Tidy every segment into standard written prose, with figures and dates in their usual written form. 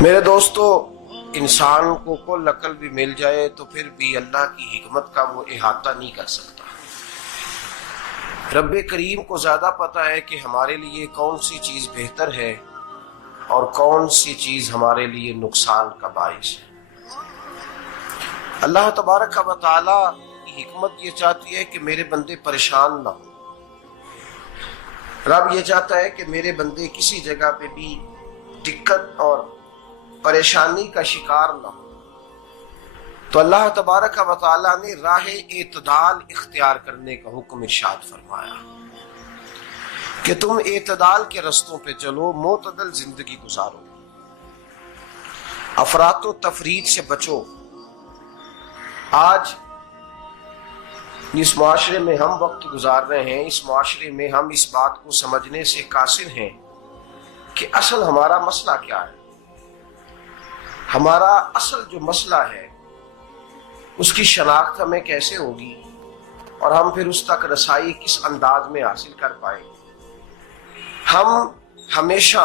میرے دوستو، انسان کو کل عقل بھی مل جائے تو پھر بھی اللہ کی حکمت کا وہ احاطہ نہیں کر سکتا۔ رب کریم کو زیادہ پتہ ہے کہ ہمارے لیے کون سی چیز بہتر ہے اور کون سی چیز ہمارے لیے نقصان کا باعث ہے۔ اللہ تبارک و تعالی کی حکمت یہ چاہتی ہے کہ میرے بندے پریشان نہ ہوں۔ رب یہ چاہتا ہے کہ میرے بندے کسی جگہ پہ بھی دقت اور پریشانی کا شکار نہ ہو، تو اللہ تبارک و تعالی نے راہ اعتدال اختیار کرنے کا حکم ارشاد فرمایا کہ تم اعتدال کے رستوں پہ چلو، معتدل زندگی گزارو، افراط و تفریط سے بچو۔ آج جس معاشرے میں ہم وقت گزار رہے ہیں، اس معاشرے میں ہم اس بات کو سمجھنے سے قاصر ہیں کہ اصل ہمارا مسئلہ کیا ہے۔ ہمارا اصل جو مسئلہ ہے اس کی شناخت ہمیں کیسے ہوگی اور ہم پھر اس تک رسائی کس انداز میں حاصل کر پائیں۔ ہم ہمیشہ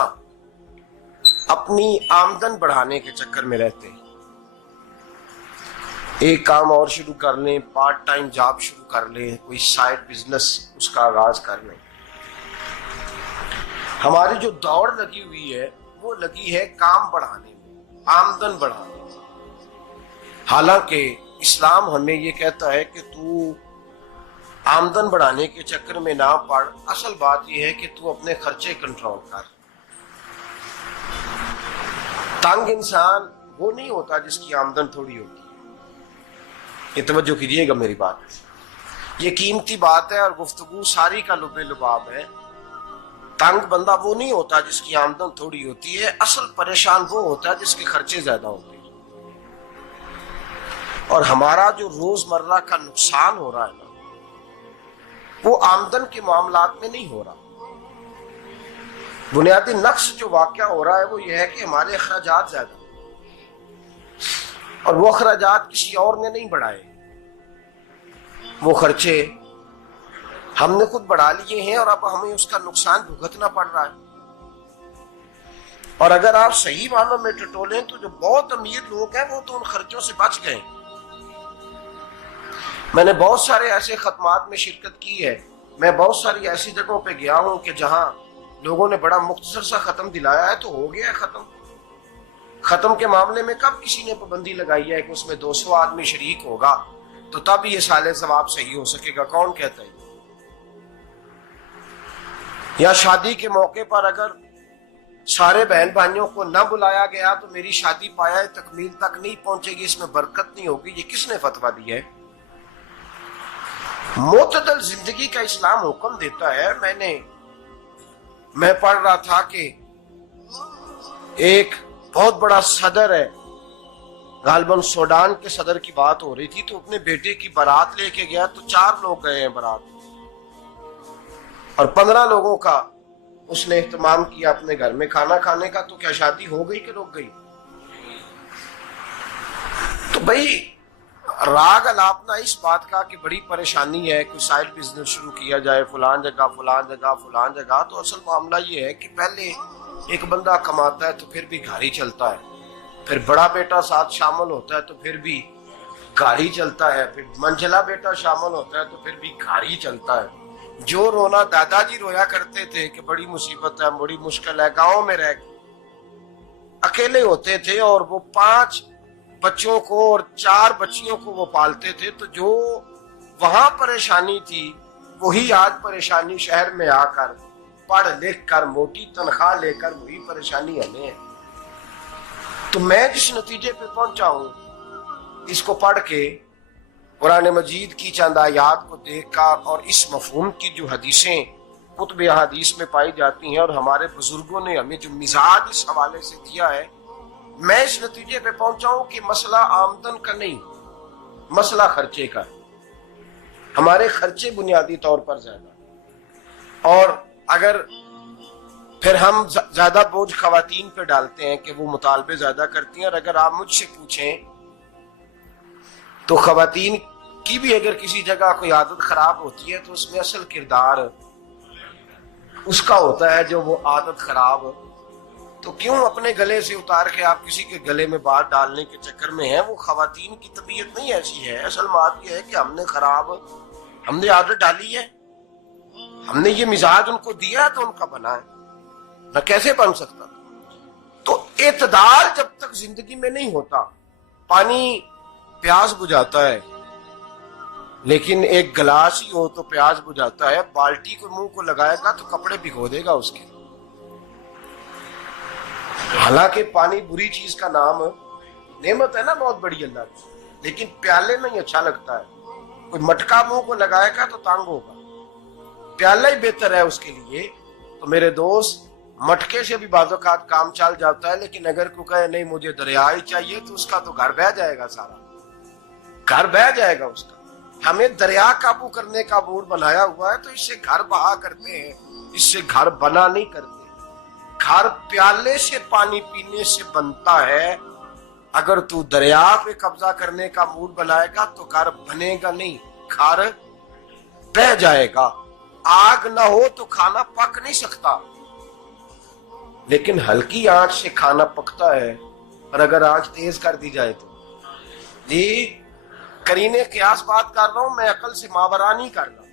اپنی آمدن بڑھانے کے چکر میں رہتے ہیں، ایک کام اور شروع کر لیں، پارٹ ٹائم جاب شروع کر لیں، کوئی سائیڈ بزنس اس کا آغاز کر لیں۔ ہماری جو دوڑ لگی ہوئی ہے وہ لگی ہے کام بڑھانے میں، آمدن بڑھانے میں، حالانکہ اسلام ہمیں یہ کہتا ہے کہ تو آمدن بڑھانے کے چکر میں نہ پڑ، اصل بات یہ ہے کہ تو اپنے خرچے کنٹرول کر۔ تنگ انسان وہ نہیں ہوتا جس کی آمدن تھوڑی ہوتی ہے، یہ توجہ کیجیے گا میری بات، یہ قیمتی بات ہے اور گفتگو ساری کا لب لباب ہے۔ تنگ بندہ وہ نہیں ہوتا جس کی آمدن تھوڑی ہوتی ہے، اصل پریشان وہ ہوتا ہے جس کے خرچے زیادہ ہوتے ہیں۔ اور ہمارا جو روزمرہ کا نقصان ہو رہا ہے نا، وہ آمدن کے معاملات میں نہیں ہو رہا۔ بنیادی نقص جو واقعہ ہو رہا ہے وہ یہ ہے کہ ہمارے اخراجات زیادہ، اور وہ اخراجات کسی اور نے نہیں بڑھائے، وہ خرچے ہم نے خود بڑھا لیے ہیں اور اب ہمیں اس کا نقصان بھگتنا پڑ رہا ہے۔ اور اگر آپ صحیح معنوں میں ٹٹولیں تو جو بہت امیر لوگ ہیں وہ تو ان خرچوں سے بچ گئے۔ میں نے بہت سارے ایسے ختمات میں شرکت کی ہے، میں بہت ساری ایسی جگہوں پہ گیا ہوں کہ جہاں لوگوں نے بڑا مختصر سا ختم دلایا ہے تو ہو گیا ہے ختم۔ ختم کے معاملے میں کب کسی نے پابندی لگائی ہے کہ اس میں 200 آدمی شریک ہوگا تو تب یہ سال ثواب صحیح ہو سکے گا؟ کون کہتا ہے؟ یا شادی کے موقع پر اگر سارے بہن بھائیوں کو نہ بلایا گیا تو میری شادی پایہ تکمیل تک نہیں پہنچے گی، اس میں برکت نہیں ہوگی، یہ کس نے فتویٰ دیا ہے؟ معتدل زندگی کا اسلام حکم دیتا ہے۔ میں پڑھ رہا تھا کہ ایک بہت بڑا صدر ہے، غالباً سوڈان کے صدر کی بات ہو رہی تھی، تو اپنے بیٹے کی بارات لے کے گیا تو 4 لوگ گئے ہیں بارات، اور 15 لوگوں کا اس نے اہتمام کیا اپنے گھر میں کھانا کھانے کا۔ تو کیا شادی ہو گئی کہ رک گئی؟ تو بھائی راگ الاپنا اس بات کا کہ بڑی پریشانی ہے، کوئی سائیڈ بزنس شروع کیا جائے فلان جگہ فلان جگہ فلان جگہ، تو اصل معاملہ یہ ہے کہ پہلے ایک بندہ کماتا ہے تو پھر بھی گھر ہی چلتا ہے، پھر بڑا بیٹا ساتھ شامل ہوتا ہے تو پھر بھی گھر ہی چلتا ہے، پھر منجلا بیٹا شامل ہوتا ہے تو پھر بھی گھر ہی چلتا ہے۔ جو رونا دادا جی رویا کرتے تھے کہ بڑی مصیبت ہے، بڑی مشکل ہے، گاؤں میں رہ اکیلے ہوتے تھے اور وہ 5 بچوں کو اور 4 بچیوں کو وہ پالتے تھے، تو جو وہاں پریشانی تھی وہی آج پریشانی شہر میں آ کر پڑھ لکھ کر موٹی تنخواہ لے کر وہی پریشانی ہمیں ہے۔ تو میں جس نتیجے پہ پہنچا ہوں اس کو پڑھ کے، قرآن مجید کی چند آیات کو دیکھ کر اور اس مفہوم کی جو حدیثیں کتب احادیث میں پائی جاتی ہیں اور ہمارے بزرگوں نے ہمیں جو مزاج اس حوالے سے دیا ہے، میں اس نتیجے پہ پہنچا ہوں کہ مسئلہ آمدن کا نہیں، مسئلہ خرچے کا ہے۔ ہمارے خرچے بنیادی طور پر زیادہ، اور اگر پھر ہم زیادہ بوجھ خواتین پہ ڈالتے ہیں کہ وہ مطالبے زیادہ کرتی ہیں، اور اگر آپ مجھ سے پوچھیں تو خواتین کی بھی اگر کسی جگہ کوئی عادت خراب ہوتی ہے تو اس میں اصل کردار اس کا ہوتا ہے جو وہ عادت خراب تو کیوں اپنے گلے سے اتار کے آپ کسی کے گلے میں بات ڈالنے کے چکر میں ہیں؟ وہ خواتین کی طبیعت نہیں ایسی ہے. اصل بات یہ ہے کہ ہم نے عادت ڈالی ہے, ہم نے یہ مزاج ان کو دیا تو ان کا بنا ہے, نہ کیسے بن سکتا. تو اعتدال جب تک زندگی میں نہیں ہوتا, پانی پیاس بجھاتا ہے لیکن ایک گلاس ہی ہو تو پیاس بجھاتا ہے, بالٹی کو منہ کو لگائے گا تو کپڑے بھگو دے گا اس کے. حالانکہ پانی بری چیز کا نام نعمت ہے نا بہت بڑی اللہ کی, لیکن پیالے میں ہی اچھا لگتا ہے. کوئی مٹکا منہ کو لگائے گا تو تانگ ہوگا, پیالہ ہی بہتر ہے اس کے لیے. تو میرے دوست, مٹکے سے بھی بعض اوقات کام چل جاتا ہے, لیکن اگر کوئی کہے نہیں مجھے دریا ہی چاہیے تو اس کا تو گھر بہ جائے گا, سارا گھر بہ جائے گا اس کا. ہمیں دریا قابو کرنے کا موڈ بنایا ہوا ہے تو اس سے گھر بہا کرتے ہیں, اس سے گھر بنا نہیں کرتے. گھر پیالے سے پانی پینے سے بنتا ہے. اگر تو دریا پہ قبضہ کرنے کا موڈ بنائے گا تو گھر بنے گا نہیں, گھر بہ جائے گا. آگ نہ ہو تو کھانا پک نہیں سکتا, لیکن ہلکی آنچ سے کھانا پکتا ہے. اور اگر آنچ تیز کر دی جائے تو جی قرینے قیاس بات کر رہا ہوں, میں عقل سے ماورا نہیں کر رہا.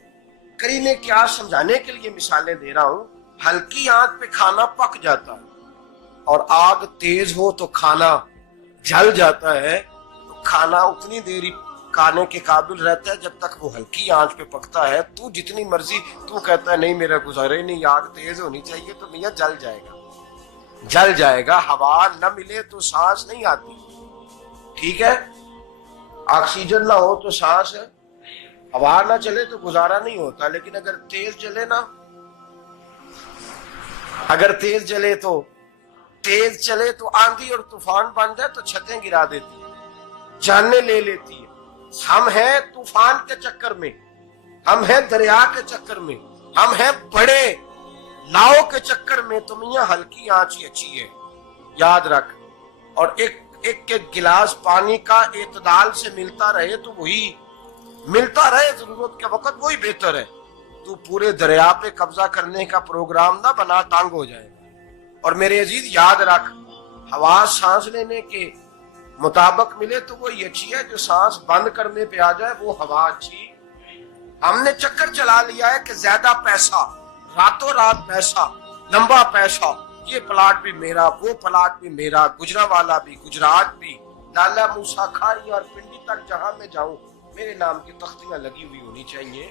قرینے قیاس سمجھانے کے لیے مثالیں دے رہا ہوں. ہلکی آنچ پہ کھانا پک جاتا ہے اور آگ تیز ہو تو کھانا جل جاتا ہے. تو کھانا اتنی دیر کھانے کے قابل رہتا ہے جب تک وہ ہلکی آنچ پہ پکتا ہے. تو جتنی مرضی تو کہتا ہے نہیں میرا گزارے نہیں, آگ تیز ہونی چاہیے, تو میاں جل جائے گا, جل جائے گا. ہوا نہ ملے تو سانس نہیں آتی, ٹھیک ہے, آکسیجن نہ ہو تو سانس, ہوا نہ چلے تو گزارا نہیں ہوتا. لیکن اگر تیز چلے نا, اگر تیز چلے تو آندھی اور طوفان بن جائے تو چھتیں گرا دیتی ہے, جانیں لے لیتی ہے. ہم ہیں طوفان کے چکر میں, ہم ہیں دریا کے چکر میں, ہم ہیں بڑے لاؤ کے چکر میں. تو میاں ہلکی آنچ ہی اچھی ہے, یاد رکھ. اور ایک گلاس پانی کا اعتدال سے ملتا رہے تو وہی ملتا رہے, ضرورت کے وقت وہی بہتر ہے. تو پورے دریا پہ قبضہ کرنے کا پروگرام نہ بنا, تانگ ہو جائے گا. اور میرے عزیز یاد رکھ, ہوا سانس لینے کے مطابق ملے تو وہی اچھی ہے, جو سانس بند کرنے پہ آ جائے وہ ہوا اچھی. ہم نے چکر چلا لیا ہے کہ زیادہ پیسہ, راتوں رات پیسہ, لمبا پیسہ, یہ پلاٹ بھی میرا, وہ پلاٹ بھی میرا, گجرانوالہ بھی, گجرات بھی, لالا موسیٰ کھاری اور پنڈی تک جہاں میں جاؤں میرے نام کی تختیاں لگی ہوئی ہونی چاہیے.